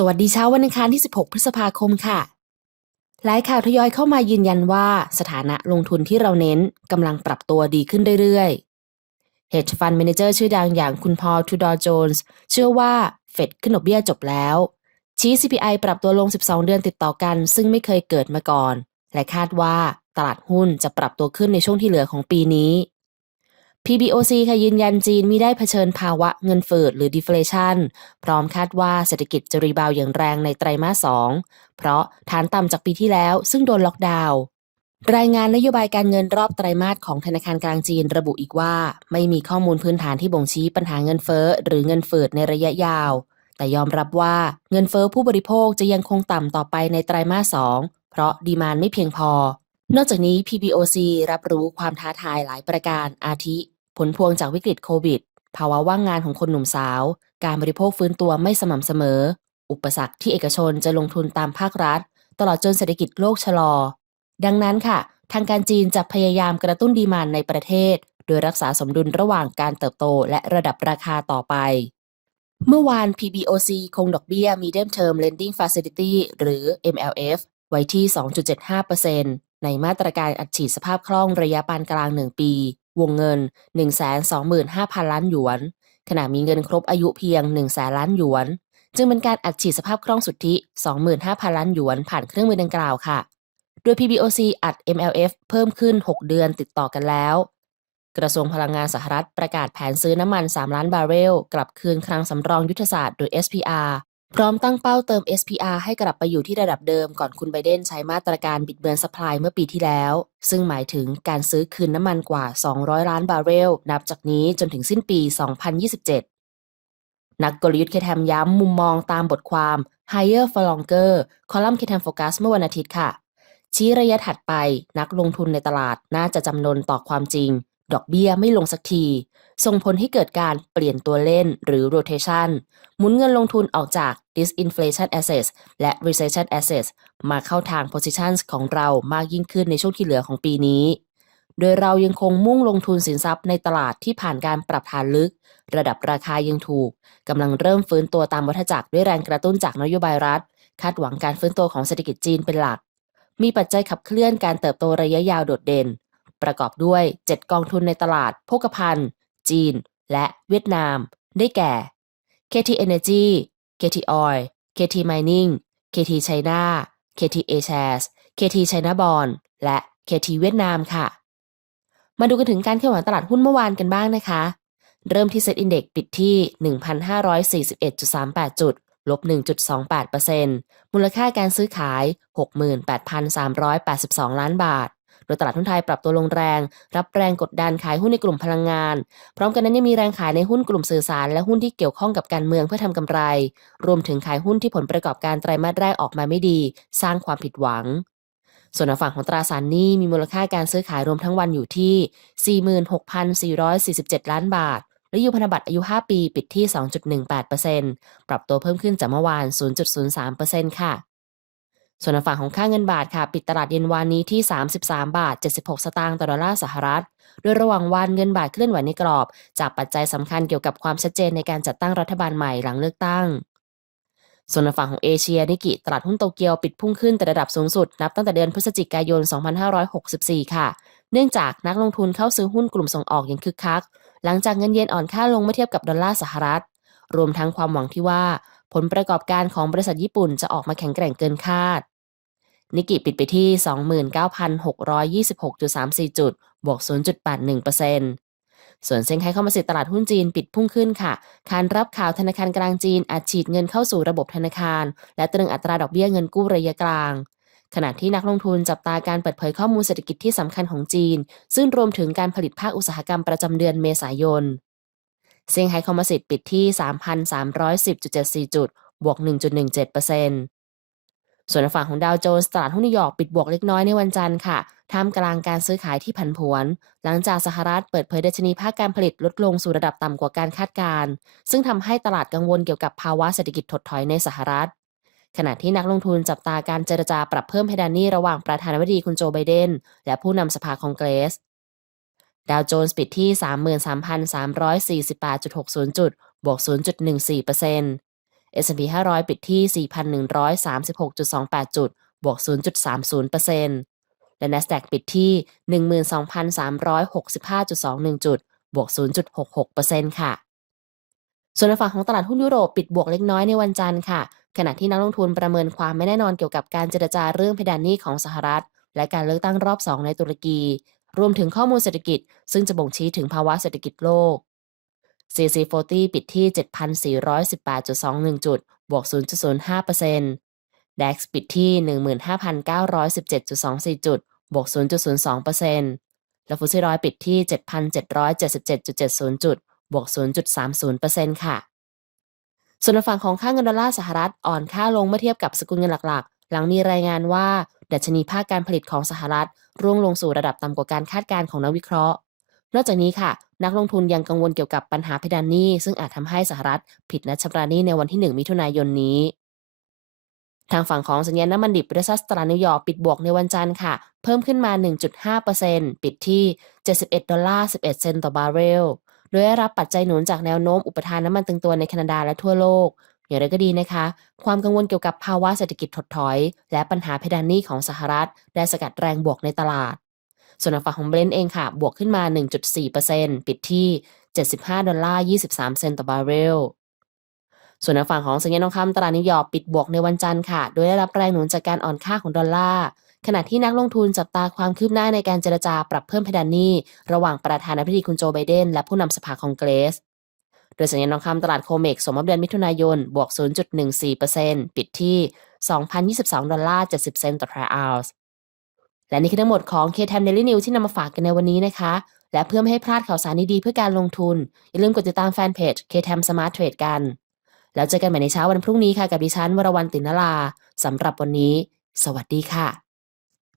สวัสดีเช้าวันอังคารที่ 16 พฤษภาคมค่ะ หลายข่าวทยอยเข้ามายืนยันว่าสถานะลงทุนที่เราเน้นกำลังปรับตัวดีขึ้นเรื่อยๆ Hedge Fund Manager ชื่อดังอย่างคุณพอลทูดอร์โจนส์เชื่อว่าเฟดขึ้นดอกเบี้ยจบแล้ว ชี้ CPI ปรับตัวลง 12 เดือนติดต่อกัน ซึ่งไม่เคยเกิดมาก่อน และคาดว่าตลาดหุ้นจะปรับตัวขึ้นในช่วงที่เหลือของปีนี้ PBOC ค่ะยืนยันจีนมีได้เผชิญภาวะเงินเฟ้อหรือ deflation พร้อมคาดว่าเศรษฐกิจจะรีบาวอย่างแรงในไตรมาส2เพราะฐานต่ำจากปีที่แล้วซึ่งโดนล็อกดาวน์รายงานนโยบายการเงินรอบไตรมาสของธนาคารกลางจีนระบุอีกว่า ไม่มีข้อมูลพื้นฐานที่บ่งชี้ปัญหาเงินเฟ้อหรือเงินฝืดในระยะยาว แต่ยอมรับว่าเงินเฟ้อผู้บริโภคจะยังคงต่ำต่อไปในไตรมาส2เพราะดีมานไม่เพียงพอ นอกจากนี้ PBOC รับรู้ความท้าทายหลายประการอาทิ ผลพวงจากวิกฤตโควิด ภาวะว่างงานของคนหนุ่มสาว การบริโภคฟื้นตัวไม่สม่ำเสมอ อุปสรรคที่เอกชนจะลงทุนตามภาครัฐ ตลอดจนเศรษฐกิจโลกชะลอ ดังนั้นค่ะ ทางการจีนจะพยายามกระตุ้นดีมานในประเทศ โดยรักษาสมดุลระหว่างการเติบโตและระดับราคาต่อไปเมื่อวาน PBOC คงดอกเบี้ย Medium Term Lending Facility หรือ MLF ไว้ที่ 2.75% ในมาตรการอัดฉีดสภาพคล่องระยะปานกลาง 1 ปี วงเงิน 125,000 ล้านหยวน ขณะมีเงินครบอายุเพียง 100,000 ล้านหยวน จึงเป็นการอัดฉีดสภาพคล่องสุทธิ 25,000 ล้านหยวน ผ่านเครื่องมือดังกล่าวค่ะ โดย PBOC อัด MLF เพิ่มขึ้น 6 เดือนติดต่อกันแล้ว กระทรวงพลังงานสหรัฐประกาศแผนซื้อน้ำมัน 3 ล้านบาร์เรล กลับคืนคลังสำรองยุทธศาสตร์โดย SPR พร้อมตั้งเป้าเติม SPR ให้กลับไปอยู่ที่ระดับเดิมก่อนคุณไบเดนใช้มาตรการบิดเบือนสป라이เมื่อปีที่แล้ว ซึ่งหมายถึงการซื้อคืนน้ำมันกว่า 200 ล้านบาร์เรล นับจากนี้จนถึงสิ้นปี 2027 นักกลยุทธ์เคทมย้ำมุมมองตามบทความ Higher for Longer คอลัมน์เคทมโฟกัสเมื่อวันอาทิตย์ค่ะ ชี้ระยะถัดไปนักลงทุนในตลาดน่าจะจำนนต่อความจริง ดอกเบี้ยไม่ลงสักที ส่งผลให้เกิดการเปลี่ยนตัวเล่นหรือ rotation หมุนเงินลงทุนออกจาก disinflation assets และ recession assets มาเข้าทาง positions ของเรามากยิ่งขึ้นในช่วงที่เหลือของปีนี้ โดยเรายังคงมุ่งลงทุนสินทรัพย์ในตลาดที่ผ่านการปรับฐานลึก ระดับราคายังถูกกำลังเริ่มฟื้นตัวตามวัฏจักรด้วยแรงกระตุ้นจากนโยบายรัฐ คาดหวังการฟื้นตัวของเศรษฐกิจจีนเป็นหลัก มีปัจจัยขับเคลื่อนการเติบโตระยะยาวโดดเด่น ประกอบด้วย 7 กองทุนในตลาดโภคภัณฑ์ จีน และเวียดนาม ได้แก่ KT Energy KT Oil KT Mining KT China KT A Shares KT China Bond และ KT เวียดนามค่ะ มาดูกันถึงการเคลื่อนไหวตลาดหุ้นเมื่อวานกันบ้างนะคะ เริ่มที่ Set Index ปิดที่ 1,541.38 จุด ลบ 1.28%มูลค่าการซื้อขาย 68,382 ล้านบาท โดยตลาดหุ้นไทยปรับตัวลงแรง รับแรงกดดันขายหุ้นในกลุ่มพลังงาน พร้อมกันนั้นยังมีแรงขายในหุ้นกลุ่มสื่อสาร และหุ้นที่เกี่ยวข้องกับการเมืองเพื่อทำกำไร รวมถึงขายหุ้นที่ผลประกอบการไตรมาสแรกออกมาไม่ดี สร้างความผิดหวังส่วนในฝั่งของตราสารหนี้มีมูลค่าการซื้อขายรวมทั้งวันอยู่ที่ 46,447 ล้านบาท และยูพันธบัตรอายุ 5 ปีปิดที่ 2.18%ปรับตัวเพิ่มขึ้นจากเมื่อวาน 0.03%ค่ะ ส่วนฝั่งของค่าเงินบาทค่ะ ปิดตลาดเย็นวานนี้ที่ 33 บาท 76 สตางค์ต่อดอลลาร์สหรัฐโดยระหว่างวันเงินบาทเคลื่อนไหวในกรอบ จากปัจจัยสำคัญเกี่ยวกับความชัดเจนในการจัดตั้งรัฐบาลใหม่หลังเลือกตั้ง ส่วนในฝั่งของเอเชียนิกิตลาดหุ้นโตเกียวปิดพุ่งขึ้นแต่ระดับสูงสุด นับตั้งแต่เดือนพฤศจิกายน 2564 ค่ะ เนื่องจากนักลงทุนเข้าซื้อหุ้นกลุ่มส่งออกอย่างคึกคัก หลังจากเงินเยนอ่อนค่าลงเมื่อเทียบกับดอลลาร์สหรัฐ รวมทั้งความหวังที่ว่า ผลประกอบการของบริษัทญี่ปุ่นจะออกมาแข็งแกร่งเกินคาด นิกิปิดไปที่ 29,626.34 จุด บวก 0.81%ส่วนเซ็งไฮ้เข้ามาสิตลาดหุ้นจีนปิดพุ่งขึ้นค่ะคานรับข่าวธนาคารกลางจีนอัดฉีดเงินเข้าสู่ระบบธนาคาร และตรึงอัตราดอกเบี้ยเงินกู้ระยะกลางขณะที่นักลงทุนจับตาการเปิดเผยข้อมูลเศรษฐกิจที่สำคัญของจีน ซึ่งรวมถึงการผลิตภาคอุตสาหกรรมประจำเดือนเมษายน เซี่ยงไฮ้คอมมสิตปิดที่ 3,310.74 จุด บวก 1.17%ส่วนในฝั่งของดาวโจนส์ตลาดหุ้นนิวยอร์กปิดบวกเล็กน้อยในวันจันทร์ค่ะท่ามกลางการซื้อขายที่ผันผวน หลังจากสหรัฐเปิดเผยดัชนีภาคการผลิตลดลงสู่ระดับต่ำกว่าการคาดการณ์ ซึ่งทำให้ตลาดกังวลเกี่ยวกับภาวะเศรษฐกิจถดถอยในสหรัฐ ขณะที่นักลงทุนจับตาการเจรจาปรับเพิ่มเพดานหนี้ระหว่างประธานาธิบดีคุณโจไบเดน และผู้นำสภาคองเกรส ดาวโจนส์ปิดที่ 33,348.60 จุด บวก 0.14% S&P 500 ปิดที่ 4,136.28 จุด บวก 0.30%และ NASDAQ ปิดที่ 12,365.21 จุด บวก 0.66%ค่ะ ส่วนฝั่งของตลาดหุ้นยุโรปปิดบวกเล็กน้อยในวันจันทร์ค่ะ ขณะที่นักลงทุนประเมินความไม่แน่นอนเกี่ยวกับการเจรจาเรื่องเพดานหนี้ของสหรัฐ และการเลือกตั้งรอบ 2 ในตุรกี รวมถึงข้อมูลเศรษฐกิจ ซึ่งจะบ่งชี้ถึงภาวะเศรษฐกิจโลก CC40 ปิดที่ 7,418.21 จุด บวก 0.05% DAX ปิดที่ 15,917.24 จุด บวก 0.02%และฟุตซีร้อยปิดที่ 7,777.70 จุด บวก 0.30%ค่ะ ส่วนในฝั่งของค่าเงินดอลลาร์สหรัฐอ่อนค่าลงเมื่อเทียบกับสกุลเงินหลักๆ หลังมีรายงานว่า ดัชนีภาคการผลิตของสหรัฐ ร่วงลงสู่ระดับต่ำกว่าการคาดการณ์ของนักวิเคราะห์ นอกจากนี้ค่ะ นักลงทุนยังกังวลเกี่ยวกับปัญหาเพดานหนี้ ซึ่งอาจทำให้สหรัฐ ผิดนัดชำระหนี้ในวันที่ 1 มิถุนายนนี้ ทางฝั่งของสัญญาณน้ำมันดิบรัสตรานิวยอร์กปิดบวกในวันจันทร์ค่ะ เพิ่มขึ้นมา 1.5%ปิดที่ 71ดอลลาร์11 เซนต์ต่อบาร์เรลโดยได้รับปัจจัยหนุนจากแนวโน้มอุปทานน้ำมันตึงตัวในแคนาดาและทั่วโลก อย่างไรก็ดีนะคะ ความกังวลเกี่ยวกับภาวะเศรษฐกิจถดถอย และปัญหาเพดานหนี้ของสหรัฐ ได้สกัดแรงบวกในตลาด ส่วนฝั่งของเบรนท์เองค่ะ บวกขึ้นมา 1.4%ปิดที่ 75 ดอลลาร์ 23 เซนต์ต่อบาร์เรล ส่วนในฝั่งของสัญญาณทองคำตลาดนิวยอร์กปิดบวกในวันจันทร์ค่ะ โดยได้รับแรงหนุนจากการอ่อนค่าของดอลลาร์ขณะที่นักลงทุนจับตาความคืบหน้าในการเจรจาปรับเพิ่มเพดานหนี้ ระหว่างประธานาธิบดีคุณโจไบเดน และผู้นำสภาคองเกรส โดยสัญญาณทองคำตลาดโคเมกสมมติเดือนมิถุนายน บวก 0.14%ปิดที่ 2,022 ดอลลาร์ 70 เซนต์ต่อทรัลล์และนี่คือทั้งหมดของ KTM Daily News ที่นำมาฝากกันในวันนี้นะคะ และเพื่อไม่ให้พลาดข่าวสารดีๆเพื่อการลงทุน อย่าลืมกดติดตามแฟนเพจ KTM Smart Trade กัน แล้วเจอกันใหม่ในเช้าวันพรุ่งนี้ค่ะกับดิฉันวรวรรณตินนลาสำหรับวันนี้ สวัสดีค่ะ